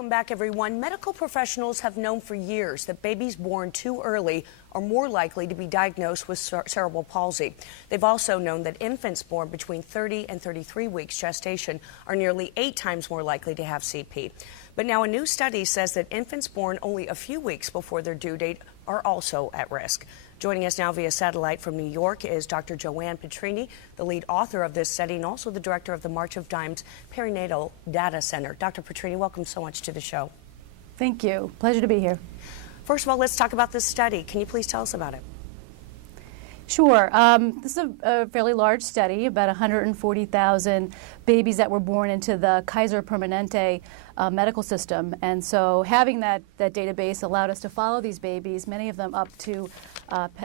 Welcome back, everyone. Medical professionals have known for years that babies born too early are more likely to be diagnosed with cerebral palsy. They've also known that infants born between 30 and 33 weeks gestation are nearly 8 times more likely to have CP. But now a new study says that infants born only a few weeks before their due date are also at risk. Joining us now via satellite from New York is Dr. Joanne Petrini, the lead author of this study and also the director of the March of Dimes Perinatal Data Center. Dr. Petrini, welcome so much to the show. Thank you. Pleasure to be here. First of all, let's talk about this study. Can you please tell us about it? Sure. This is a fairly large study, about 140,000 babies that were born into the Kaiser Permanente medical system. And so having that database allowed us to follow these babies, many of them up to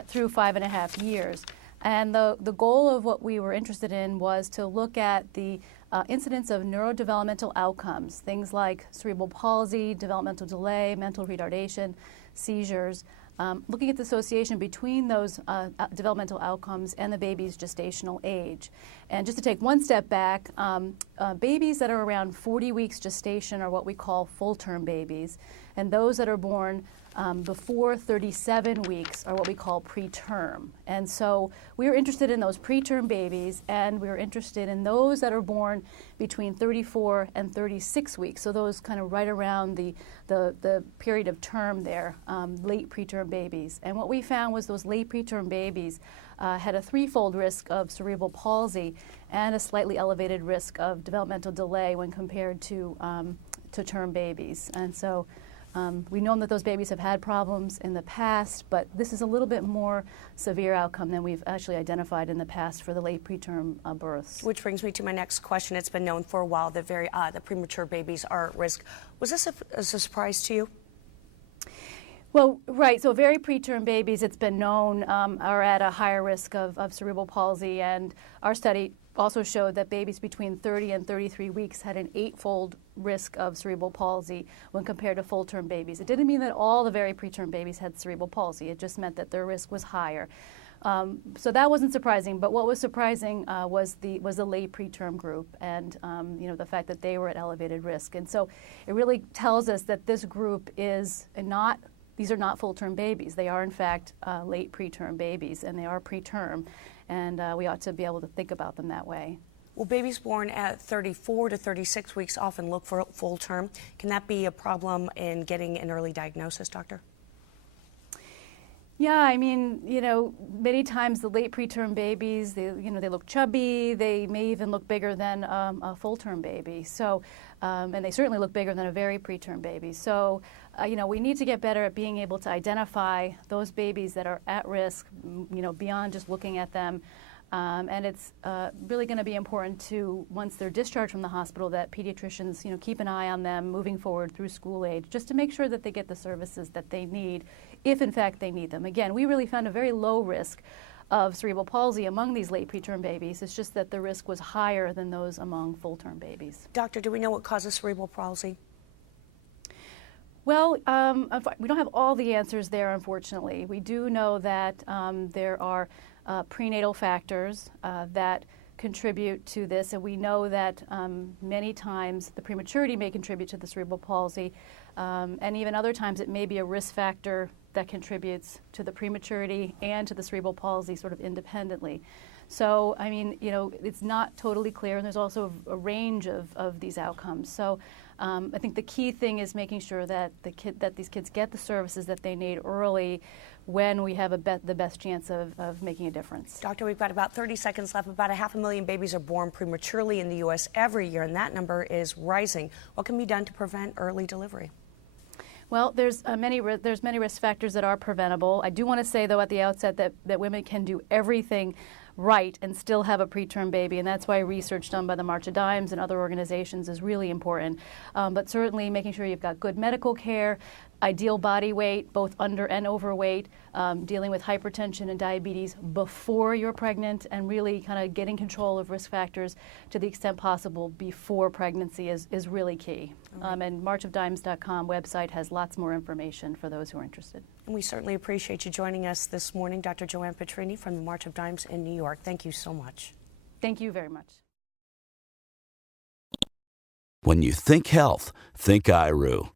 through 5.5 years. And the goal of what we were interested in was to look at the incidence of neurodevelopmental outcomes, things like cerebral palsy, developmental delay, mental retardation, seizures, looking at the association between those developmental outcomes and the baby's gestational age. And just to take one step back, babies that are around 40 weeks gestation are what we call full-term babies, and those that are born before 37 weeks are what we call preterm. And so we were interested in those preterm babies, and we were interested in those that are born between 34 and 36 weeks, so those kind of right around the period of term there, late preterm babies. And what we found was those late preterm babies had a threefold risk of cerebral palsy and a slightly elevated risk of developmental delay when compared to term babies. And so we've known that those babies have had problems in the past, but this is a little bit more severe outcome than we've actually identified in the past for the late preterm births. Which brings me to my next question. It's been known for a while that the premature babies are at risk. Was this a surprise to you? Well, right. So very preterm babies, it's been known, are at a higher risk of cerebral palsy, and our study also showed that babies between 30 and 33 weeks had an 8-fold risk of cerebral palsy when compared to full-term babies. It didn't mean that all the very preterm babies had cerebral palsy. It just meant that their risk was higher. So that wasn't surprising, but what was surprising was the late preterm group, and the fact that they were at elevated risk. And so it really tells us that this group is not. These are not full-term babies. They are, in fact, late preterm babies, and they are preterm, and we ought to be able to think about them that way. Well, babies born at 34 to 36 weeks often look for full term. Can that be a problem in getting an early diagnosis, doctor? Yeah, I mean, many times the late preterm babies, they look chubby. They may even look bigger than a full-term baby. So, and they certainly look bigger than a very preterm baby. So, we need to get better at being able to identify those babies that are at risk, beyond just looking at them. And it's really going to be important to, once they're discharged from the hospital, that pediatricians, keep an eye on them moving forward through school age, just to make sure that they get the services that they need, if in fact they need them. Again, we really found a very low risk of cerebral palsy among these late preterm babies. It's just that the risk was higher than those among full-term babies. Doctor, do we know what causes cerebral palsy? Well, we don't have all the answers there, unfortunately. We do know that there are prenatal factors that contribute to this, and we know that many times the prematurity may contribute to the cerebral palsy, and even other times it may be a risk factor that contributes to the prematurity and to the cerebral palsy sort of independently. So, I mean, it's not totally clear, and there's also a range of these outcomes. So I think the key thing is making sure that these kids get the services that they need early, when we have the best chance of making a difference. Doctor, we've got about 30 seconds left. About 500,000 babies are born prematurely in the U.S. every year, and that number is rising. What can be done to prevent early delivery? Well, there's many risk factors that are preventable. I do want to say, though, at the outset that women can do everything right and still have a preterm baby, and that's why research done by the March of Dimes and other organizations is really important. But certainly making sure you've got good medical care, ideal body weight, both under and overweight, dealing with hypertension and diabetes before you're pregnant, and really kind of getting control of risk factors to the extent possible before pregnancy is really key. Right. And marchofdimes.com website has lots more information for those who are interested. And we certainly appreciate you joining us this morning, Dr. Joanne Petrini from the March of Dimes in New York. Thank you so much. Thank you very much. When you think health, think IRU.